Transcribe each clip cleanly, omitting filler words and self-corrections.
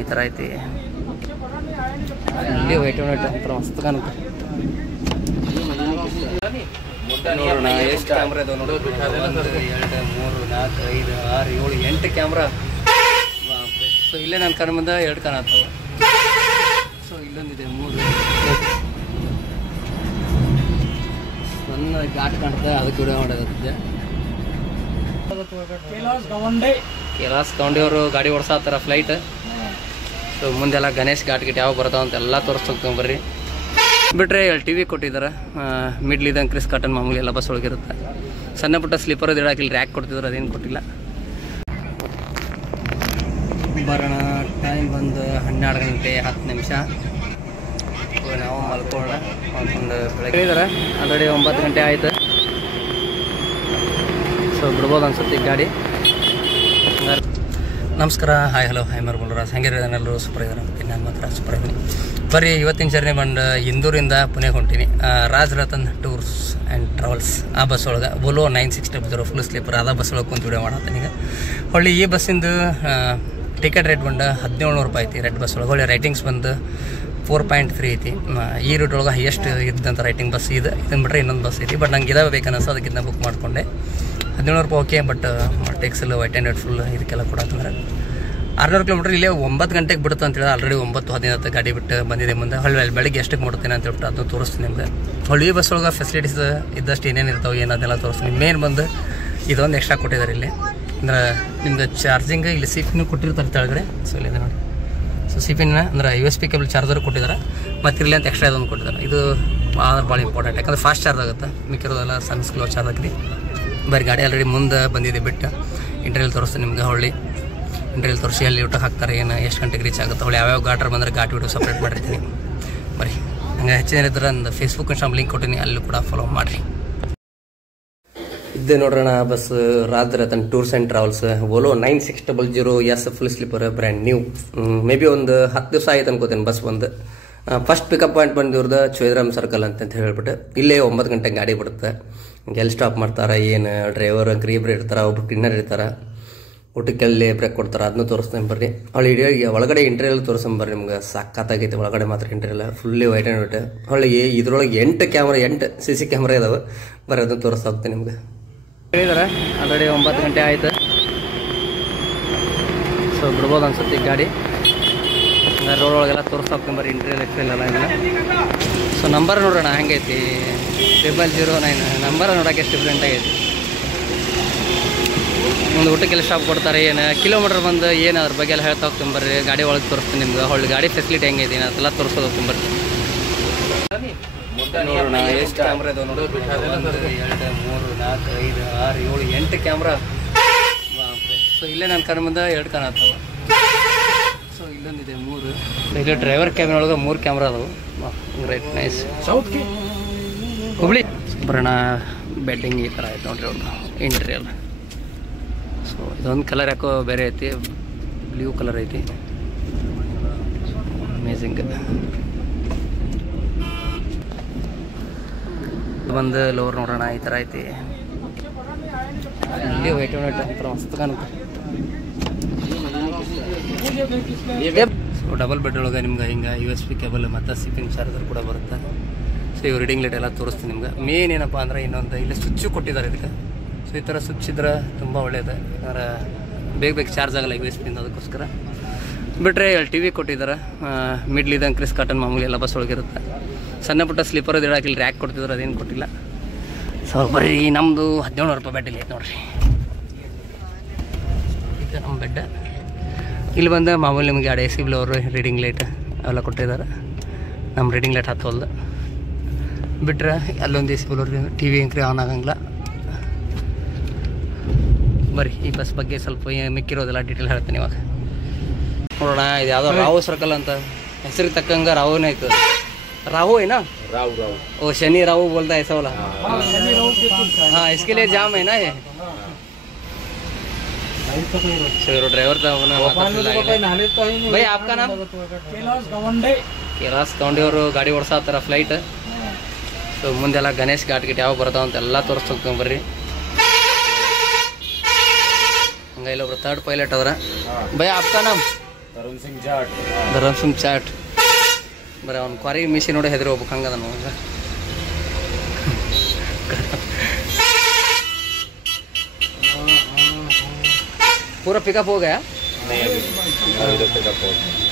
ಈ ಥರ ಐತಿ ಇಲ್ಲಿ ವೈಟ್ ಒಂಥರ ಮಸ್ತ್ ಕಾಣುತ್ತೆ ನೋಡೋಣ ಎಷ್ಟು ಕ್ಯಾಮ್ರಾ ಇದಾವೆ ನೋಡು 1 2 3 4 5 6 7 8 ಕ್ಯಾಮ್ರಾ ಸೊ ಇಲ್ಲೇ ನನ್ನ ಕಣ್ಣು ಮುಂದೆ 2 ಕಾಣತ್ತವೆ ಸೊ ಇಲ್ಲೊಂದಿದೆ 3 ನನ್ನ ಘಾಟ್ ಕಾಣ್ತದೆ ಅದಕ್ಕೆ ವಿಡಿಯೋ ಮಾಡೋದಿದೆ ಕೈಲಾಸ್ ಗವಂಡೆ ಅವರು ಗಾಡಿ ಓಡಿಸತ್ತಾರ ಫ್ಲೈಟ್ ಸೊ ಮುಂದೆಲ್ಲ ಗಣೇಶ್ ಘಾಟ್ ಗಿಟ್ ಯಾವ ಬರ್ತಾವ ಅಂತೆಲ್ಲ ತೋರಿಸ್ಕೊಂಬರ್ರಿ ಬಿಟ್ರೆ ಟಿ ವಿ ಕೊಟ್ಟಿದ್ದಾರೆ ಮಿಡ್ಲ್ ಇದ್ದಂಗೆ ಕ್ರಿಸ್ ಕಾಟನ್ ಮಾಮೂಲಿ ಎಲ್ಲ ಬಸ್ ಒಳಗಿರುತ್ತೆ ಸಣ್ಣ ಪುಟ್ಟ ಸ್ಲೀಪರ್ ಇಡಕ್ಕೆ ಇಲ್ಲಿ ರ್ಯಾಕ್ ಕೊಡ್ತಿದ್ರು ಅದೇನು ಕೊಟ್ಟಿಲ್ಲ ಬರೋಣ ಟೈಮ್ ಬಂದು 12 ಗಂಟೆ 10 ನಿಮಿಷ ನಾವು ಮಲ್ಕೊಳ್ಳೋಣ ಒಂದು ಬೆಳಗ್ಗೆ ಇದ್ದಾರೆ ಆಲ್ರೆಡಿ 9 ಗಂಟೆ ಆಯಿತು ಸೊ ಬಿಡ್ಬೋದು ಅನ್ಸುತ್ತೆ ಗಾಡಿ ನಮಸ್ಕಾರ ಹಾಯ್ ಹಲೋ ಹಾಯ್ ಮರ್ಬೋಲ್ರಾಜ್ ಹೆಂಗೆ ಎಲ್ಲರೂ ಸೂಪರ್ ಇದ್ದಾರೆ ನಾನು ಮಾತ್ರ ಸೂಪರ್ ಇದ್ದೀನಿ ಬರ್ರಿ ಇವತ್ತಿನ ಜರ್ನಿ ಬಂದು ಇಂದೂರಿಂದ ಪುಣೆಗೆ ಹೊಂಟೀನಿ Raj Ratan tours and travels ಆ ಬಸ್ ಒಳಗೆ ವೋಲ್ವೋ 9600 ಫುಲ್ ಸ್ಲೀಪರ್ ಅದ ಬಸ್ ಒಳಗೆ ಕುಂತು ವಿಡಿಯೋ ಮಾಡತ್ತೀನಿ ಈಗ ಹೊಳ್ಳಿ ಈ ಬಸ್ಸಿಂದು ಟಿಕೆಟ್ ರೇಟ್ ಬಂದು 1700 ರೂಪಾಯಿ ಐತಿ ರೆಡ್ ಬಸ್ ಒಳಗೆ ಒಳ್ಳೆ ರೈಟಿಂಗ್ಸ್ ಬಂದು 4.3 ಐತಿ ಈ ರೂಟ್ ಒಳಗೆ ಹೈಯೆಸ್ಟ್ ಇದ್ದಂಥ ರೈಟಿಂಗ್ ಬಸ್ ಇದನ್ನು ಬಿಟ್ಟರೆ ಇನ್ನೊಂದು ಬಸ್ ಐತಿ ಬಟ್ ನಂಗೆ ಇದಾವೆ ಬೇಕನ್ನಿಸ್ತು ಅದಕ್ಕಿಂತ ಬುಕ್ ಮಾಡಿಕೊಂಡೆ 1700 ರೂಪಾಯಿ ಓಕೆ ಬಟ್ ಟೆಕ್ಸಲ್ಲಿ ವೈಟ್ ಆ್ಯಂಡ್ ರೆಡ್ ಫುಲ್ ಇದಕ್ಕೆಲ್ಲ ಕೊಡತ್ತಂದ್ರೆ 600 ಕಿಲೋಮೀಟ್ರ್ ಇಲ್ಲೇ 9 ಗಂಟೆಗೆ ಬಿಡುತ್ತೆ ಅಂತೇಳಿ ಆಲ್ರೆಡಿ 9:15 ಗಾಡಿ ಬಿಟ್ಟು ಬಂದಿದೆ ಮುಂದೆ ಹೊಳ್ಳಿ ಬೆಳಗ್ಗೆ ಎಷ್ಟಕ್ಕೆ ಮಾಡ್ತೀನಿ ಅಂತ ಹೇಳ್ಬಿಟ್ಟು ಅದನ್ನು ತೋರಿಸ್ತೀನಿ ನಿಮ್ಗೆ ಹೊಳ್ಳಿ ಬಸ್ ಒಳಗೆ ಫೆಸಿಲಿಟೀಸ್ ಇದ್ದಷ್ಟು ಏನೇನು ಇರ್ತಾವೆ ಏನು ಅದನ್ನೆಲ್ಲ ತೋರಿಸ್ತೀನಿ ಮೇನ್ ಬಂದು ಇದೊಂದು ಎಕ್ಸ್ಟ್ರಾ ಕೊಟ್ಟಿದ್ದಾರೆ ಇಲ್ಲಿ ಅಂದ್ರೆ ನಿಮ್ಗೆ ಚಾರ್ಜಿಂಗ್ ಇಲ್ಲಿ ಸಿಪಿನೂ ಕೊಟ್ಟಿರ್ತಾರೆ ಕೆಳಗಡೆ ಸೊ ಇಲ್ಲಿದೆ ನೋಡಿ ಸೊ ಸಿಪಿನ ಅಂದ್ರೆ USB ಕೇಬಲ್ ಚಾರ್ಜರ್ ಕೊಟ್ಟಿದ್ದಾರೆ ಮತ್ತು ಇಲ್ಲಿ ಅಂತ ಎಕ್ಸ್ಟ್ರಾ ಇದೊಂದು ಕೊಟ್ಟಿದ್ದಾರೆ ಇದು ಭಾಳ ಇಂಪಾರ್ಟೆಂಟ್ ಯಾಕಂದ್ರೆ ಫಾಸ್ಟ್ ಚಾರ್ಜ್ ಆಗುತ್ತೆ ಮಿಕ್ಕಿರೋದೆಲ್ಲ ಸಣ್ಣ ಸ್ಲೋ ಚಾರ್ಜ್ ಹಾಕಿರಿ ಬರೀ ಗಾಡಿ ಆಲ್ರೆಡಿ ಮುಂದೆ ಬಂದಿದೆ ಬಿಟ್ಟು ಇಂಟರ್ವ್ಯೂಲ್ ತೋರಿಸ್ತೀನಿ ನಿಮ್ಗೆ ಹೊಳ್ಳಿ ಇಂಟರ್ವ್ಯೂಲ್ ತೋರಿಸಿ ಅಲ್ಲಿ ಊಟಕ್ಕೆ ಹಾಕ್ತಾರೆ ಏನು ಎಷ್ಟು ಗಂಟೆಗೆ ರೀಚ್ ಆಗುತ್ತೆ ಹೊಳ್ಳಿ ಯಾವ್ಯಾವ ಗಾಡ್ರ್ ಬಂದರೆ ಘಾಟ್ ವಿಡಿಯೋ ಸಪ್ರೇಟ್ ಮಾಡಿರ್ತೀನಿ ಬರೀ ಹಂಗೆ ಹೆಚ್ಚಿನ ಒಂದು ಫೇಸ್ಬುಕ್ ಇನ್ಸ್ಟಾಮ್ ಲಿಂಕ್ ಕೊಟ್ಟಿನಿ ಅಲ್ಲಿ ಕೂಡ ಫಾಲೋ ಮಾಡಿರಿ ಇದೇ ನೋಡ್ರೋಣ bus Raj Ratan tours and travels Volvo 9600 ಎಸ್ full sleeper brand new maybe ಒಂದು 10 ದಿವಸ ಆಯ್ತು ಅನ್ಕೋತೀನಿ ಬಸ್ ಬಂದು ಫಸ್ಟ್ ಪಿಕಪ್ ಪಾಯಿಂಟ್ ಬಂದಿವ್ರದ್ದು ಚೋಯ್ರಾಮ್ ಸರ್ಕಲ್ ಅಂತ ಹೇಳ್ಬಿಟ್ಟು ಇಲ್ಲೇ 9 ಗಂಟೆಗೆ ಗಾಡಿ ಬಿಡುತ್ತೆ ಎಲ್ಲಿ ಸ್ಟಾಪ್ ಮಾಡ್ತಾರೆ ಏನು ಡ್ರೈವರ್ ಗ್ರೀಬ್ರ್ ಇರ್ತಾರೆ ಒಬ್ರು ಕ್ಲೀನರ್ ಇರ್ತಾರೆ ಊಟಕ್ಕೆಲ್ಲಿ ಬ್ರೇಕ್ ಕೊಡ್ತಾರೆ ಅದನ್ನು ತೋರಿಸ್ತೀನಿ ಬರ್ರಿ ಹೊಳ್ಳಿ ಒಳಗಡೆ ಇಂಟರ್ವ್ಯೂಲ್ ತೋರಿಸ್ಕೊಂಬರ್ರಿ ನಿಮ್ಗೆ ಸಕ್ಕತ್ತಾಗೈತೆ ಒಳಗಡೆ ಮಾತ್ರ interval fully white and white ಹೊಳ್ಳಿ ಇದ್ರೊಳಗೆ 8 ಕ್ಯಾಮ್ರಾ 8 CC ಕ್ಯಾಮ್ರಾ ಇದಾವೆ ಬರ್ರಿ ಅದನ್ನು ತೋರಿಸ್ತಾ ಹೋಗ್ತೀನಿ ನಿಮ್ಗೆ ಹೇಳಿದಾರೆ ಆಲ್ರೆಡಿ 9 ಗಂಟೆ ಆಯಿತು ಸೊ ಬಿಡ್ಬೋದು ಅನ್ಸುತ್ತೆ ಗಾಡಿ ರೋಡ್ ಒಳಗೆಲ್ಲ ತೋರಿಸ್ತಾ ಹೋಗ್ಕೊಂಬರ್ರಿ ಇಂಟರ್ವ್ಯೂಲ್ ಎಕ್ಸ್ಟ್ರೆಲ್ ಎಲ್ಲ ಇದೆಲ್ಲ ಸೊ ನಂಬರ್ ನೋಡೋಣ ಹೆಂಗೈತಿ 0009 ನಂಬರ್ ನೋಡೋಕೆ ಎಷ್ಟು ಡಿಫ್ರೆಂಟ್ ಆಗೈತಿ ಒಂದು ಊಟಕ್ಕೆಲ್ಲ ಸ್ಟಾಪ್ ಕೊಡ್ತಾರೆ ಏನು ಕಿಲೋಮೀಟ್ರ್ ಬಂದು ಏನು ಅದ್ರ ಬಗ್ಗೆ ಎಲ್ಲ ಹೇಳ್ತಾ ಹೋಗ್ಕೊಂಬರ್ರಿ ಗಾಡಿ ಒಳಗೆ ತೋರಿಸ್ತೀನಿ ನಿಮ್ಗೆ ಹೊಳ್ಳಿ ಗಾಡಿ ಫೆಸಿಲಿಟಿ ಹೆಂಗೈತಿ ಅದೆಲ್ಲ ತೋರಿಸೋದು ಹೋಗ್ಕೊಂಬರ್ರಿ ನೋಡೋಣ ಎಷ್ಟು ಕ್ಯಾಮ್ರಾ ಇದಾವೆ ನೋಡು 1 2 3 4 5 6 7 8 ಕ್ಯಾಮ್ರಾ ಸೊ ಇಲ್ಲೇ ನನ್ನ ಕಣ್ಣು ಮುಂದೆ 2 ಕಾಣತ್ತವೆ ಸೊ ಇಲ್ಲೊಂದಿದೆ 3 ಇಲ್ಲಿ ಡ್ರೈವರ್ ಕ್ಯಾಬಿನ್ ಒಳಗೆ 3 ಕ್ಯಾಮ್ರಾ ಅದಾವೆ ಗ್ರೇಟ್ ನೈಸ್ ಹುಬ್ಳಿ ಬರೋಣ ಬೆಡ್ಡಿಂಗ್ ಈ ಥರ ಆಯ್ತು ನೋಡ್ರಿ ಅವ್ರದ್ದು ಇಂಟೀರಿಯರ್ ಸೊ ಇದೊಂದು ಕಲರ್ ಯಾಕೋ ಬೇರೆ ಐತಿ ಬ್ಲೂ ಕಲರ್ ಐತಿ ಅಮೇಝಿಂಗ್ ಬಂದು ಲೋವರ್ ನೋಡೋಣ ಈ ಥರ ಐತಿ ಇಲ್ಲಿ ವೈಟ್ ಒಂಥರ ಮಸ್ತ್ ಕಾಣುತ್ತೆ ಸೊ ಡಬಲ್ ಬೆಡ್ ಒಳಗೆ ನಿಮ್ಗೆ ಹಿಂಗೆ USB ಕೇಬಲ್ ಮತ್ತು ಸಿಪಿನ್ ಚಾರ್ಜರ್ ಕೂಡ ಬರುತ್ತೆ ಸೊ ಇವು ರೀಡಿಂಗ್ ಲೈಟ್ ಎಲ್ಲ ತೋರಿಸ್ತೀನಿ ನಿಮ್ಗೆ ಮೇನ್ ಏನಪ್ಪ ಅಂದರೆ ಇನ್ನೊಂದು ಇಲ್ಲಿ ಸ್ವಿಚ್ಚು ಕೊಟ್ಟಿದ್ದಾರೆ ಇದಕ್ಕೆ ಸೊ ಈ ಥರ ಸ್ವಿಚ್ ಇದ್ರೆ ತುಂಬ ಒಳ್ಳೆಯದು ಯಾಕಂದ್ರೆ ಬೇಗ ಚಾರ್ಜ್ ಆಗಲ್ಲ USB ಅದಕ್ಕೋಸ್ಕರ ಬಿಟ್ಟರೆ ಟಿ ವಿ ಕೊಟ್ಟಿದ್ದಾರೆ ಮಿಡ್ಲ್ ಇದ್ದಂಗೆ ಕ್ರಿಸ್ ಕಾಟನ್ ಮಾಮೂಲಿ ಎಲ್ಲ ಬಸ್ ಒಳಗಿರುತ್ತೆ ಸಣ್ಣ ಪುಟ್ಟ ಸ್ಲೀಪರ್ ಇಡಕ್ಕೆ ಇಲ್ಲಿ ರ್ಯಾಕ್ ಕೊಡ್ತಿದ್ರು ಅದೇನು ಕೊಟ್ಟಿಲ್ಲ ಸೊ ಬರೀ ನಮ್ಮದು 1700 ರೂಪಾಯಿ ಬೆಡ್ ಇಲ್ಲಿ ಐತೆ ನೋಡಿರಿ ಇದು ನಮ್ಮ ಬೆಡ್ ಇಲ್ಲಿ ಬಂದು ಮಾಮೂಲಿ ನಿಮಗೆ AC ಬ್ಲೋರು ರೀಡಿಂಗ್ ಲೈಟ್ ಅವೆಲ್ಲ ಕೊಟ್ಟಿದ್ದಾರೆ ನಮ್ಮ ರೀಡಿಂಗ್ ಲೈಟ್ ಹತ್ತೋಲ್ದು ಬಿಟ್ಟರೆ ಅಲ್ಲೊಂದು AC ಬ್ಲೋರ್ TV ಅಂಕ್ರಿ ಆನ್ ಆಗಂಗಿಲ್ಲ ಬರೀ ಈ ಬಸ್ ಬಗ್ಗೆ ಸ್ವಲ್ಪ ಮಿಕ್ಕಿರೋದೆಲ್ಲ ಡೀಟೇಲ್ ಹೇಳ್ತೀನಿ ಇವಾಗ ನೋಡೋಣ ಇದು ಯಾವುದೋ ರಾವು ಸರ್ಕಲ್ ಅಂತ ಹೆಸರಿಗೆ ತಕ್ಕಂಗೆ ರಾವುನೇ ಆಯ್ತು राहू है ना राहू ओ शनि राहू बोलता है ऐसा वाला हाँ इसके लिए जाम है ना ये ड्राइवर था भाई आपका नाम कैलाश गवंडे और गाड़ी ओडिसा ತರ ಫ್ಲೈಟ್ ಸೊ ಮುಂದೆಲ್ಲ ಗಣೇಶ್ ಘಾಟ್ ಗಿಟ್ ಯಾವ ಬರ್ತಾವ ಅಂತೆಲ್ಲ ತೋರಿಸ್ಕೊಂಬರ್ರಿ ಹಂಗೆ ಇಲ್ಲೊಬ್ರು 3rd ಪೈಲಟ್ ಅವರ ಭಯ आपका नाम ಧರಮ್ ಸಿಂಗ್ ಚಾಟ್ ಬರೀ ಅವ್ನು ಕ್ವಾರಿ ಮಿಷಿನ್ ನೋಡಿ ಹೆದರಿ ಹೋಗ್ಬೇಕು ಹಂಗದ ನಾವು ಪೂರ ಪಿಕಪ್ ಹೋಗ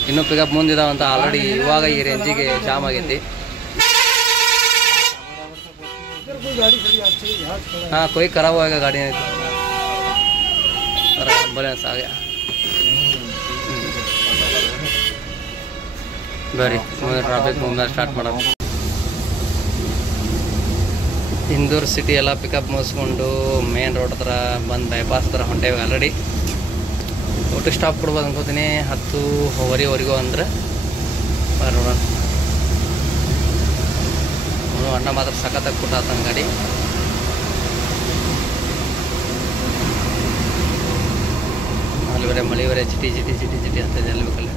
ಇನ್ನೂ ಪಿಕಪ್ ಮುಂದಿದಾವಂತ ಆಲ್ರೆಡಿ ಇವಾಗ ಈ ರೇಂಜಿಗೆ ಜಾಮ್ ಆಗೈತಿ. हाँ कोई खराब होएगा गाड़ी नहीं तो एम्बुलेंस आ गया बरी ट्राफिक मूवमेंट स्टार्ट ಮಾಡೋಣ. ಇಂದೂರು ಸಿಟಿ ಎಲ್ಲ ಪಿಕಪ್ ಮುಗಿಸ್ಕೊಂಡು ಮೇನ್ ರೋಡ್ ಹತ್ರ ಬಂದು ಬೈಪಾಸ್ ಹತ್ರ ಹೊಂಟೇವಿ. ಆಲ್ರೆಡಿ ಒಟ್ಟು ಸ್ಟಾಪ್ ಕೊಡ್ಬೋದು ಅನ್ಕೋತೀನಿ 10:15ವರೆಗೂ ಅಂದ್ರೆ ಬರೋಣ. ಅಣ್ಣ ಮಾತ್ರ ಸಖತ್ತಾಗಿ ಕೊಟ್ಟಾತನ ಗಾಡಿ. ಅಲ್ಲಿ ಬರೀ ಮಳೆ ಬರೀ ಚಿಟಿ ಚಿಟಿ ಚಿಟಿ ಚಿಟಿ ಅಂತ ಇದೆ ಅಲ್ಲಿ ಬೇಕಲ್ಲ.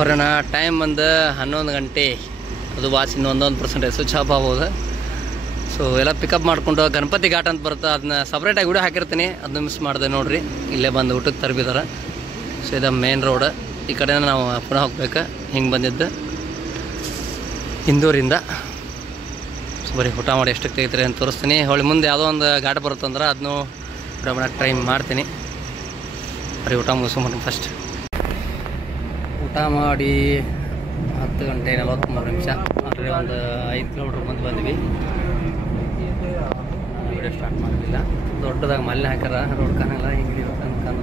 ಬರೋಣ. ಟೈಮ್ ಬಂದು 11 ಗಂಟೆ. ಅದು ವಾಚ್ ಇನ್ನೊಂದು 1% ಸ್ವಿಚ್ ಆಫ್ ಆಗ್ಬೋದು. ಸೊ ಎಲ್ಲ ಪಿಕಪ್ ಮಾಡಿಕೊಂಡು ಗಣಪತಿ ಘಾಟ್ ಅಂತ ಬರುತ್ತೆ, ಅದನ್ನ ಸಪ್ರೇಟಾಗಿ ವಿಡಿಯೋ ಹಾಕಿರ್ತೀನಿ, ಅದನ್ನ ಮಿಸ್ ಮಾಡಿದೆ ನೋಡಿರಿ. ಇಲ್ಲೇ ಬಂದು ಊಟಕ್ಕೆ ತರಬಿದಾರೆ. ಸೊ ಇದು ಮೇನ್ ರೋಡ್. ಈ ಕಡೆ ನಾವು ಪುನಃ ಹೋಗ್ಬೇಕು. ಹಿಂಗೆ ಬಂದಿದ್ದು ಇಂದೂರಿಂದ. ಸೊ ಬರೀ ಊಟ ಮಾಡಿ ಎಷ್ಟಕ್ಕೆ ತೆಗಿತೀರಿ ಅಂತ ತೋರಿಸ್ತೀನಿ. ಹೊಳ್ಳಿ ಮುಂದೆ ಯಾವುದೋ ಒಂದು ಘಾಟ್ ಬರುತ್ತಂದ್ರೆ ಅದನ್ನು ವಿಡಿಯೋ ಮಾಡೋಕ್ಕೆ ಟ್ರೈ ಮಾಡ್ತೀನಿ. ಬರೀ ಊಟ ಮುಗಿಸ್ಕೊಂಬರ್ತೀನಿ ಫಸ್ಟ್. ಊಟ ಮಾಡಿ 10 ಗಂಟೆ 43 ನಿಮಿಷ. ಆದರೆ ಒಂದು 5 ಕಿಲೋಮೀಟ್ರ್ ಮುಂದೆ ಬಂದ್ವಿ. ವಿಡಿಯೋ ಸ್ಟಾರ್ಟ್ ಮಾಡಲಿಲ್ಲ. ದೊಡ್ಡದಾಗಿ ಮಲ್ಲೆ ಹಾಕ್ಯಾರ, ರೋಡ್ ಕಾಣಲ್ಲ, ಹಿಂಗಿರುತ್ತೆ ಅನ್ಕೊಂಡು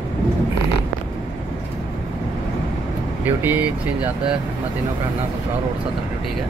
ಡ್ಯೂಟಿ ಚೇಂಜ್ ಆದ. ಮತ್ತು ಇನ್ನೊಬ್ರು ಅಣ್ಣ ಸ್ವಲ್ಪ ಅವ್ರು ಓಡಿಸತ್ತಾರೆ ಡ್ಯೂಟಿಗೆ.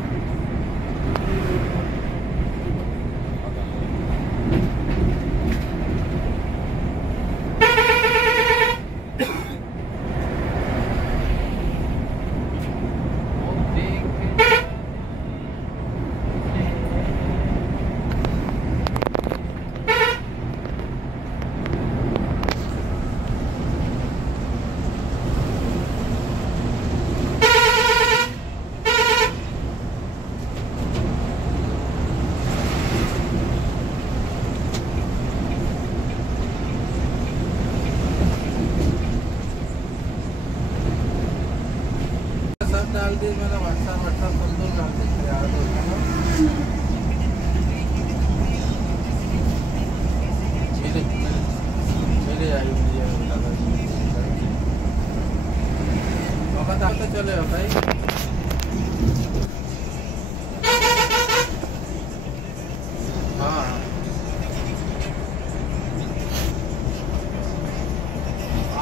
डाल दी मैंने व्हाट्सएप सब तो डाल दी यार चले आई वक्त आते चले भाई. हाँ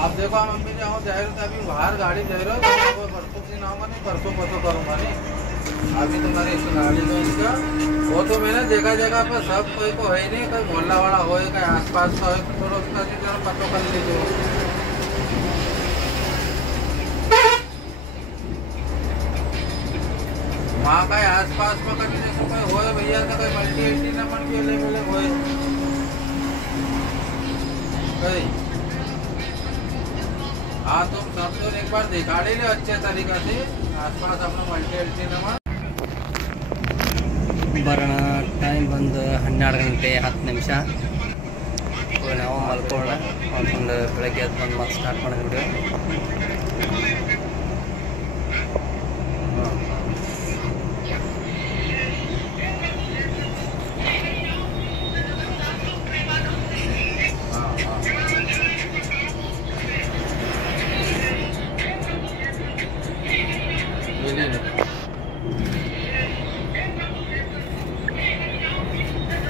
आप देखो मम्मी ने आओ जाहिर अभी बाहर गाड़ी दे रहे हो, परसों दिन आऊँगा नहीं, परसों करूँगा नहीं. अभी तो मेरे इस गाड़ी में इसका वो तो मैंने देखा जगह पर सब कोई को है नहीं, कोई मोहल्ला वाला हो कहीं आसपास का हो, थोड़ा उसका जरा पता कर लीजिए. वहाँ का आसपास में कहीं जैसे कोई हो भैया तो कोई मल्टी एटी नंबर के ले मिले हो कहीं. हाँ तुम सब तो एक बार दिखा ले अच्छे तरीका से आसपास अपना मल्टी एटी नंबर. ಬರೋಣ. ಟೈಮ್ ಬಂದು 12 ಗಂಟೆ 10 ನಿಮಿಷ. ನಾವು ಮಲ್ಕೊಳ್ಳೋಣ. ಒಂದು ಬೆಳಗ್ಗೆ ಎದ್ದು ಬಂದು ಮತ್ತೆ ಸ್ಟಾರ್ಟ್ ಮಾಡೋದು ವಿಡಿಯೋ.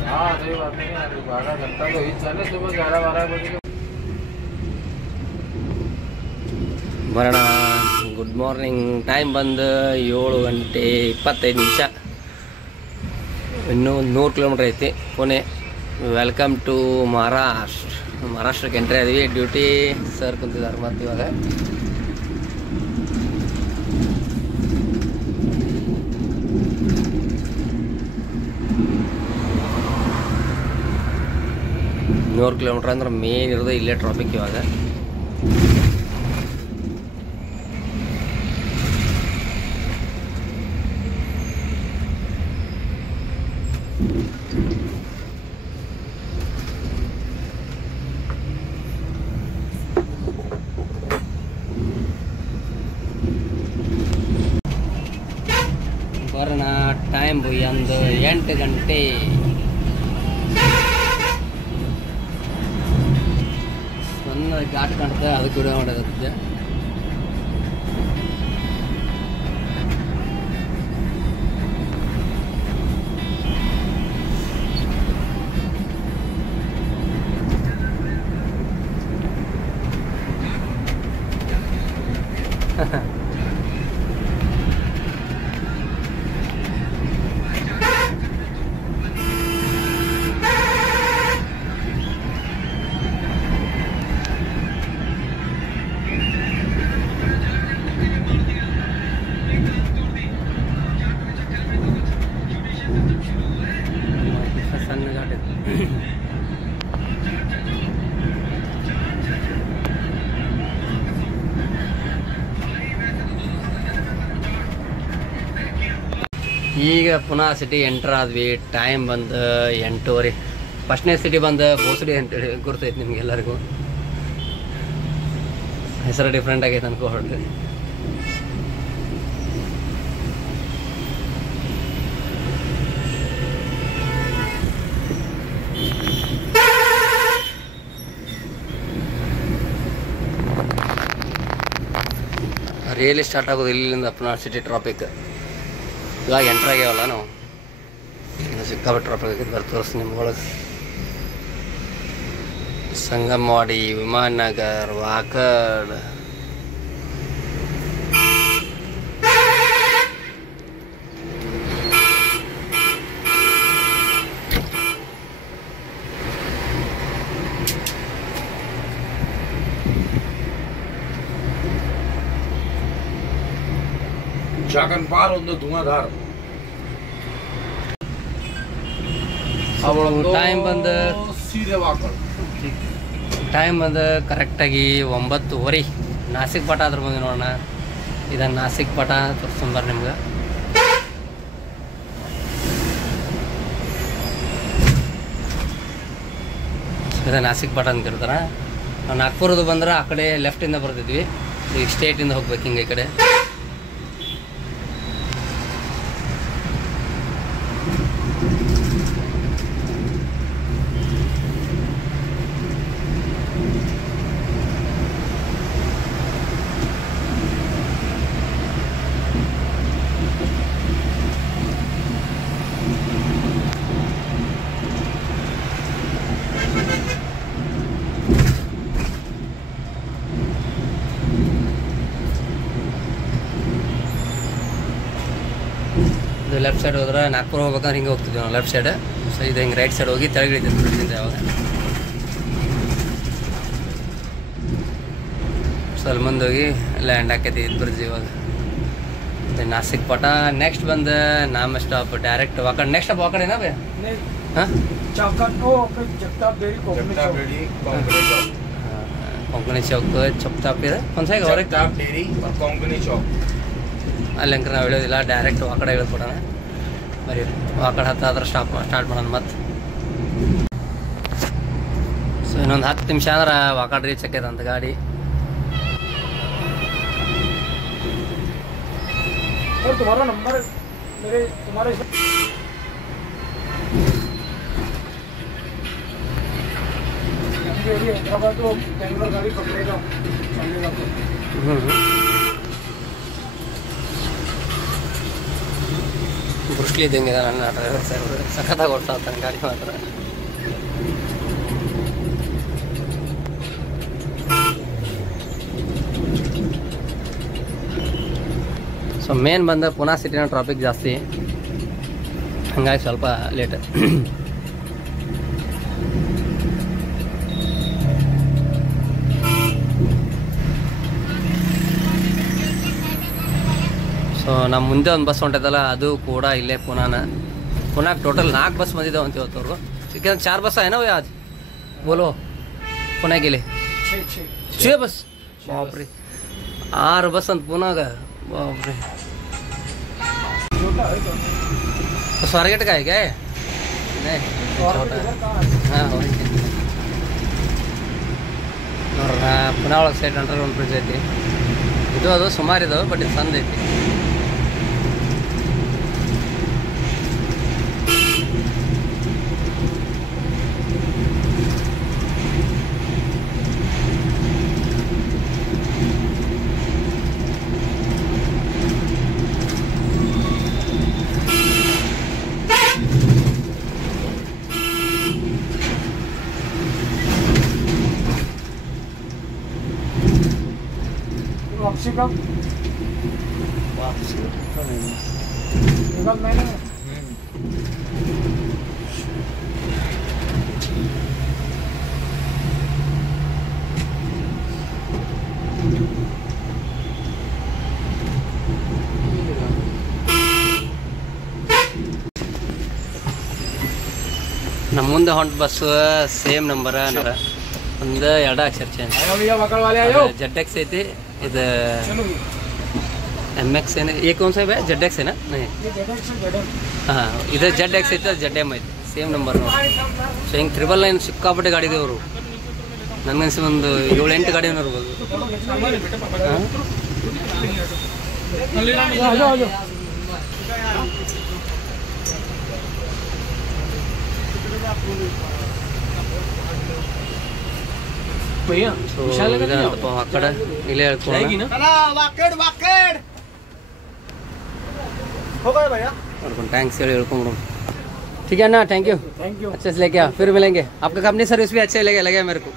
हाँ सही बात नहीं यार, 12 घंटा तो ही चले, सुबह 11-12 बजे. ಬರೋಣ. Good morning. ಟೈಮ್ ಬಂದು 7 ಗಂಟೆ 25 ನಿಮಿಷ. ಇನ್ನೂ 100 ಕಿಲೋಮೀಟ್ರ್ ಐತಿ ಪುಣೆ. ವೆಲ್ಕಮ್ ಟು ಮಹಾರಾಷ್ಟ್ರಕ್ಕೆ ಎಂಟ್ರಿ ಆದ್ವಿ. ಡ್ಯೂಟಿ ಸರ್ ಕುಂತಿದ್ದಾರೆ ಮತ್ತು ಇವಾಗ ನೂರು ಕಿಲೋಮೀಟ್ರ್ ಅಂದ್ರೆ ಮೇನ್ ಇರೋದು ಇಲ್ಲೇ ಟ್ರಾಫಿಕ್ ಇವಾಗ. ಬರೋಣ ಟೈಮ್ ಒಂದು 8 ಗಂಟೆ. ಸಣ್ಣ ಘಾಟ್ ಕಾಣ್ತದೆ, ಅದಕ್ಕೆ ವಿಡಿಯೋ ಮಾಡೋದಿದೆ. ಸಣ್ಣ ಘಾಟ್ ಇದೆ. ಈಗ ಪುನಃ ಸಿಟಿ ಎಂಟರ್ ಆದ್ವಿ. ಟೈಮ್ ಬಂದು 8:30. ಫಸ್ಟ್ನೇ ಸಿಟಿ ಬಂದು ಬೋಸಡಿ ಅಂತೇಳಿ ಗುರ್ತೈತೆ ನಿಮ್ಗೆಲ್ಲರಿಗೂ. ಹೆಸರು ಡಿಫ್ರೆಂಟ್ ಆಗೈತೆ ಅನ್ಕೋ ಹೊರಡ್ರಿ. ರಿಯಲಿ ಸ್ಟಾರ್ಟ್ ಆಗೋದು ಇಲ್ಲಿಂದ ಪುನಃ ಸಿಟಿ ಟ್ರಾಫಿಕ್. ಇವಾಗ ಎಂಟ್ರ್ ಆಗ್ಯಾವಲ್ಲ ನಾವು, ಸಿಕ್ಕಾಪಟ್ಟೆ ಟ್ರಾಫಿಕ್ ಆಗಿದ್ದು. ಬರ್ತ ತೋರಿಸಿ ನಿಮ್ಗೆ ಒಳಗೆ. ಸಂಗಮವಾಡಿ, ವಿಮಾನ ನಗರ್, ವಾಕಡ್, ಜಾಗನ್ಪಾರ್ ಒಂದು ಧುವಾಧಾರ್. ಟೈಮ್ ಬಂದು ಸೀರೆ ವಾಕಡ್. ಟೈಮ್ ಬಂದು ಕರೆಕ್ಟಾಗಿ 9:30. ನಾಸಿಕ್ ಪಾಠ ಅದ್ರ ಬಂದು ನೋಡೋಣ. ಇದನ್ನು ನಾಸಿಕ್ ಪಾಠ ತೋರಿಸ್ಕೊಂಬರ್ರಿ ನಿಮ್ಗೆ. ಇದು ನಾಸಿಕ್ ಪಾಠ ಅಂತ ಇರ್ತಾರೆ. ನಾವು ನಾಗ್ಪುರದ್ದು ಬಂದ್ರೆ ಆ ಕಡೆ ಲೆಫ್ಟಿಂದ ಬರ್ತಿದ್ವಿ. ಈಗ ಸ್ಟೇಟಿಂದ ಹೋಗ್ಬೇಕು ಹಿಂಗೆ ಈ ಕಡೆ. ಇದು ಲೆಫ್ಟ್ ಸೈಡ್ ಹೋದ್ರೆ ನಾಗ್ಪುರ ಹೋಗ್ಬೇಕಂದ್ರೆ ಹಿಂಗೆ ಹೋಗ್ತಿದ್ವಿ ನಾವು ಲೆಫ್ಟ್ ಸೈಡ್. ಸೊ ಇದು ಹಿಂಗೆ ರೈಟ್ ಸೈಡ್ ಹೋಗಿ ತೆಳಗಿಳಿತೀವಿ ಬಿಡ್ತಿದ್ದೆ ಯಾವಾಗ. ಸೊ ಅಲ್ಲಿ ಮುಂದೆ ಹೋಗಿ ಲ್ಯಾಂಡ್ ಹಾಕೈತಿ ಇದು ಬ್ರಿಡ್ಜ್ ಇವಾಗ. ನಾಸಿಕ್ ಪಾಠ. ನೆಕ್ಸ್ಟ್ ಬಂದು ನಾಮ stop direct Wakad. Next stop ವಾಕಡೇನಾ ಬೇ? ಹಾಂ, ಕೊಂಕಣಿ ಚೌಕ್ ಚಪ್ತಾಪ್ ಇದೆ ಒಂದು ಸೈಡ್ ಹೊರಗೆ ಕೊಂಕಣಿ ಚೌಕ್. ಅಲ್ಲಿ ಅಂಕರ್ ನಾವು ಹೇಳೋದಿಲ್ಲ, ಡೈರೆಕ್ಟ್ ವಾಕಡೆ ಹೇಳ್ಕೊಡೋಣ. ಬರೀ ವಾಕಡೆ ಹತ್ತಾದ್ರೆ ಸ್ಟಾರ್ಟ್ ಮಾಡೋಣ ಮತ್ತೆ. ಸೊ ಇನ್ನೊಂದು 10 ನಿಮಿಷ ಅಂದ್ರೆ ವಾಕಡ್ ರೀಚ್ ಆಕೈತೆ ಅಂತ ಗಾಡಿ. तुम्हारा नंबर मेरे तुम्हारे हैदराबाद तो बेंगलोर गाड़ी पकड़ेगा चलेगा तो ಬ್ರುಸ್ಲಿ ಇದ್ದಂಗೆ ನನ್ನ ಡ್ರೈವರ್ ಸರ್ ಸಖತ್ತಾಗಿ ಓಡ್ತಾ ಇರ್ತಾನೆ ಗಾಡಿ ಮಾತ್ರ. ಸೊ ಮೇನ್ ಬಂದ ಪುನಃ ಸಿಟಿನ ಟ್ರಾಫಿಕ್ ಜಾಸ್ತಿ, ಹಂಗಾಗಿ ಸ್ವಲ್ಪ ಲೇಟ್. ಸೊ ನಮ್ಮ ಮುಂದೆ ಒಂದು ಬಸ್ ಹೊಂಟೈತಲ್ಲ ಅದು ಕೂಡ ಇಲ್ಲೇ ಪುನಃ ಟೋಟಲ್ 4 ಬಸ್ ಬಂದಿದ್ದಾವೆ ಅಂತ ಇವತ್ತವ್ರು. ठीक है 4 बस है ना वो आज बोलो पुणे के लिए 6 बस बाप रे 6 बस ಅಂತ ಪುನಃ बाप रे तो स्वारगेट का है क्या नहीं छोटा हाँ ನೋಡ್ರ ಪುನಃ ಒಳಗೆ ಸೈಡ್ ಅಂಡರ್ಗ್ರೌಂಡ್ ಬ್ರಿಡ್ಜ್ ಐತಿ. ಇದು ಅದು ಸುಮಾರು ಇದಾವೆ ಬಟ್ ಇದು ಸಣ್ಣ ಐತಿ. वापसी कब मैंने ನಮ್ಮ ಮುಂದೆ ಹೊಂಟ ಬಸ್ ಸೇಮ್ ನಂಬರ್ ಒಂದು 2 ಅಕ್ಷರ ಚೇಂಜ್. ZX ಐತಿ ಇದು MX है ना ये कौन सा है ZX है ना नहीं हाँ इधर ZX ಐತೆ ZM ಐತೆ ಸೇಮ್ ನಂಬರ್ ನೋಡಿ. ಸೊ ಹಿಂಗೆ 999 ಸಿಕ್ಕಾಪಟ್ಟೆ ಗಾಡಿ ಇದೇವರು ನನಗನ್ಸಿ ಒಂದು 7-8 ಗಾಡಿನೂ ಇರ್ಬೋದು. ಆ ಕಡೆ ಇಲ್ಲೇ ಹೇಳ್ಕೊಂಡು थैंक्स ಹೇಳಿ ಹೇಳ್ಕೊಂಡು. ठीक है ना थैंक यू अच्छे से लेके आ फिर मिलेंगे. आपका कंपनी सर्विस भी अच्छे लगे मेरे को.